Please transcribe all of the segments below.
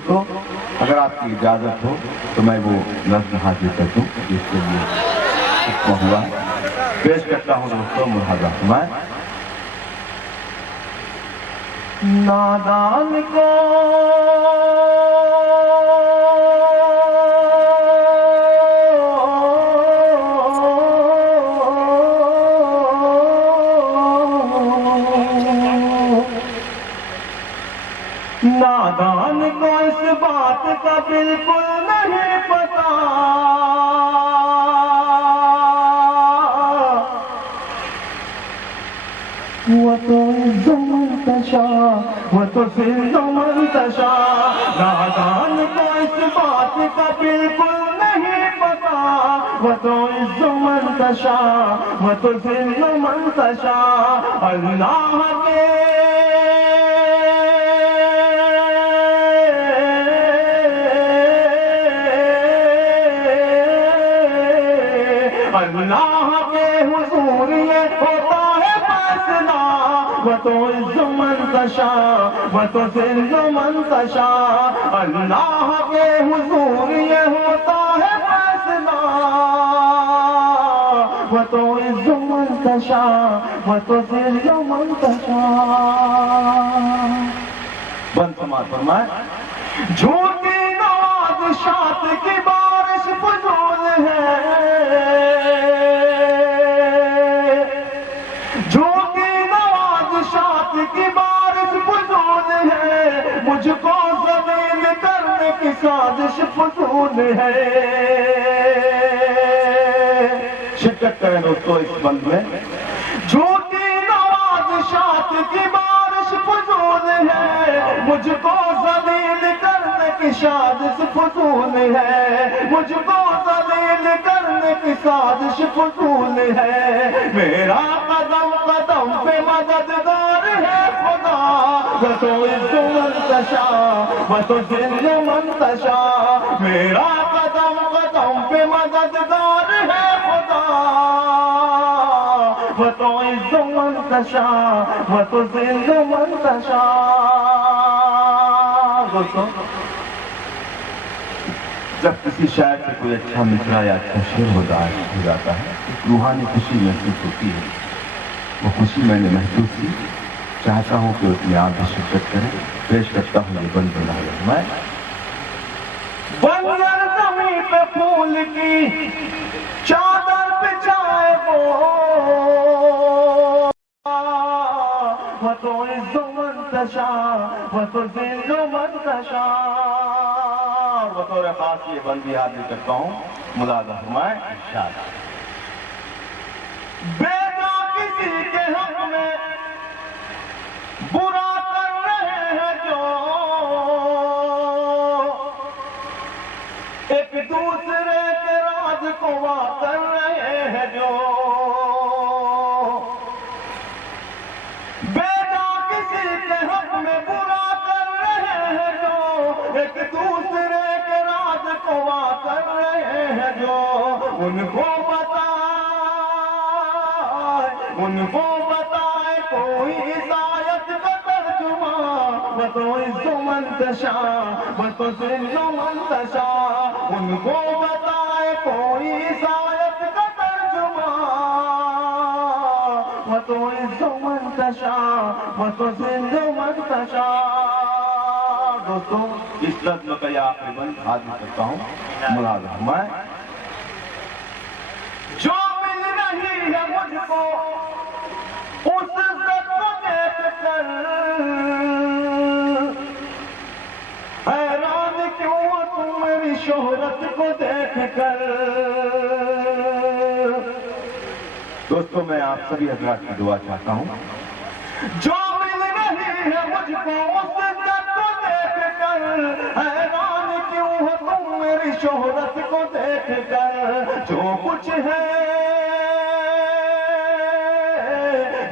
دوستو اگر آپ کی اجازت ہو تو میں وہ نظم حاضر کر دوں جس کے لیے حکم ہوا پیش کرتا ہوں دوستو ملاحظہ فرمائیں نادان کو نادان کو اس بات کا بالکل نہیں پتا وہ تو عز منتشا وہ تو ذل منتشا نادان کو اس بات کا بالکل نہیں پتا وہ تو عز منتشا وہ تو ذل منتشا اللہ کے اللہ کے حضور یہ ہوتا ہے فیصلہ وہ تو عز منتشا وہ تو ذل منتشا اللہ کے حضور یہ ہوتا ہے فیصلہ وہ تو عز منتشا وہ تو ذل منتشا بند سماعت فرمائے جھوٹی نوازشات کی بارش فضول ہے کی بارش فضول ہے مجھ کو ذلیل کرنے کی سازش فضول ہے شرکت کریں دوستو اس بند میں جھوٹی نوازشات کی بارش فضول ہے مجھ کو ذلیل کرنے کی سازش فضول ہے مجھ کو ذلیل کرنے کی سازش فضول ہے میرا قدم قدم پہ مددگار ہے خدا وہ تو عز منتشا وہ تو ذل منتشا میرا قدم قدم پہ مددگار ہے خدا وہ تو عز منتشا وہ تو ذل منتشا دوستو جب کسی شاعر سے کوئی اچھا مصرع یا اچھا شعر ہو جاتا ہے ایک روحانی خوشی محسوس ہوتی ہے وہ خوشی میں نے محسوس کی چاہتا ہوں کہ اس میں آپ بھی شرکت کریں پیش کرتا ہوں یہ بند بنا میں بنجر زمین پہ پھول کی چادر بچھائے وہ تو عز منتشا وہ تو ذل منتشا بطور خاص یہ بندی حاضر کرتا ہوں ملاحظہ فرمائیں ارشاد بیٹا کسی کے حق میں برا کر رہے ہیں جو ایک دوسرے کے راز کو وا کر رہے ہیں جو بیٹا کسی کے حق میں برا کر رہے ہیں جو ایک دوسرے کے راز کو وا کر رہے ہیں جو ان کو بتائے کوئی عیسائیت کا ترجمہ وہ تو عز منتشا وہ تو ذل منتشا ان کو بتائے کوئی عیسائیت کا ترجمہ وہ تو عز منتشا وہ تو ذل منتشا دوستو اس نظم کا یہ آخری بند حاضر کرتا ہوں ملاحظہ میں جو مل رہی ہے مجھ کو اس عزت کو دیکھ کر حیران کیوں تم میری شہرت کو دیکھ کر دوستو میں آپ سبھی حضرات کی دعا چاہتا ہوں جو مل رہی ہے مجھ کو اس عزت کو دیکھ کر حیران کیوں ہو تم میری شہرت کو دیکھ کر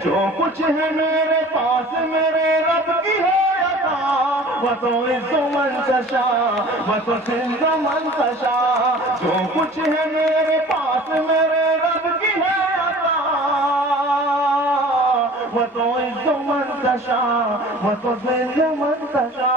جو کچھ ہے میرے پاس میرے رب کی ہے عطا وہ تو عز منتشا وہ تو ذل منتشا جو کچھ ہے میرے پاس میرے رب کی ہے عطا وہ تو عز منتشا وہ تو ذل منتشا